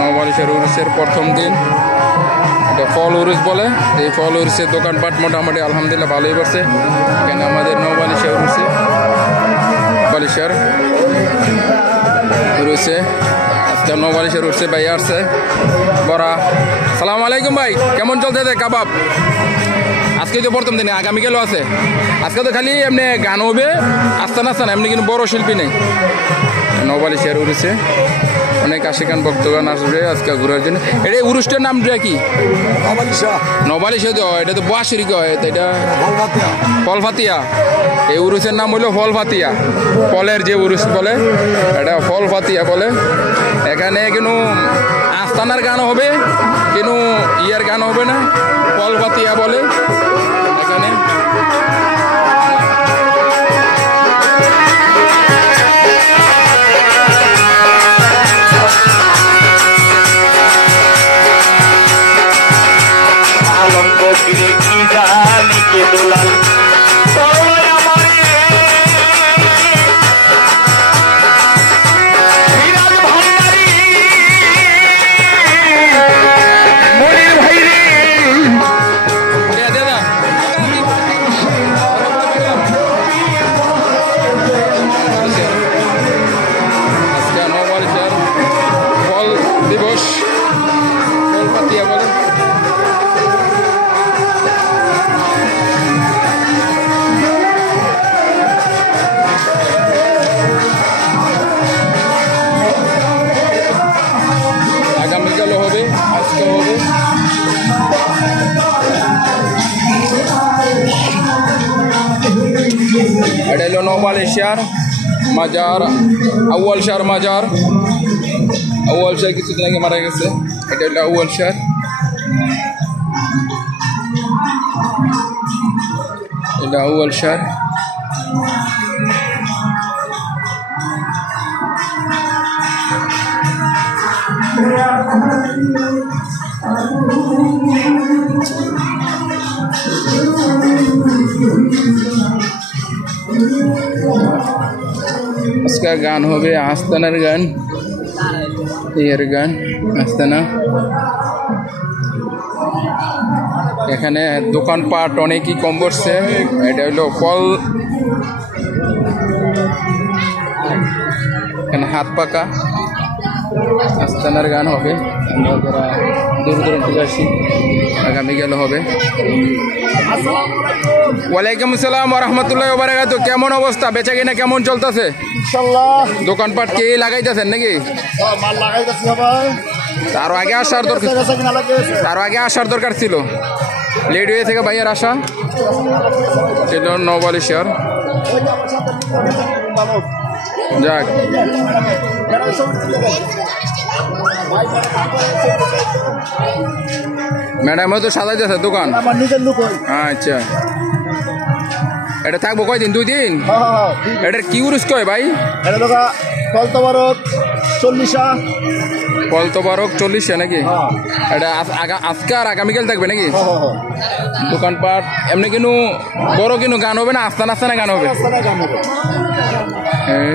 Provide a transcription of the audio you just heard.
নবালিশের উরুসের প্রথম দিন। এটা ফল উরুস বলে। এই ফল উরুসের দোকানপাট মোটামুটি আলহামদুলিল্লাহ ভালোই করছে। এখানে আমাদের নবালিশের উরুসে বালিশের উরুসে আজকে নবালিশের উরুসে ভাই আসছে বড়া। সালাম আলাইকুম ভাই, কেমন চলতেছে কাবাব? আজকে তো প্রথম দিনে, আগামীকালও আছে। আজকে তো খালি এমনি গান হবে, আসতে না এমনি কিন্তু বড় শিল্পী নেই। নবালিশের উরুসে অনেক আশিকান ভক্তগণ আসবে আজকে ঘুরার জন্য। এটা উরুসটার নামটা কি? নবালিশে তো, এটা তো বাঁশরি কয়, এটা ফলফাতিয়া। এই উরুসের নাম হলো ফলফাতিয়া। ফলের যে উরুস বলে এটা ফলফাতিয়া বলে। এখানে কিন্তু আস্তানার গান হবে, কিন্তু ইয়ার গান হবে না, ফলফাতিয়া বলে এখানে। দিবস ফলফাতিয়া বলে। আগামীকালও হবে, আজকে হবে। এটা হলো নবালিশার মাজার, আউয়াল শাহর মাজার। আউয়াল শাহ কিছুদিন আগে মারা গেছে। এটা হলো আউয়াল শাহ। এটা আউয়াল শাহ। আজকে গান হবে আস্তানার গান, এর গান আস্তানা। এখানে দোকানপাট অনেকই কম করছে। এটা হলো ফল, এখানে হাত পাকা আস্তানার গান হবে। আমরা যারা দূর দূরান্ত আসি আগামীকাল হবে। ওয়ালাইকুম আসসালাম রহমতুল্লাহ বারাকাতু। কেমন অবস্থা, বেচা কিনা কেমন চলতেছে? দোকানপাট কে লাগাইতেছেন নাকি? তার আগে আসার দরকার ছিল, লেট হয়ে থেকে ভাইয়ের আসা। এটা নবালিশের যাক। ম্যাডাম তো সাজাইতেছে দোকান। আচ্ছা, এটা থাকবো কয়দিন? 2 দিন। এটার কি উরুস কয় ভাই? ফলতবারক 40 ফলতবারক 40 নাকি? এটা আজকে আর আগামীকাল থাকবে নাকি? দোকানপাট এমনি কিন্তু বড় কিন্তু গান হবে না, আস্তানা আস্তানা গান হবে। হ্যাঁ।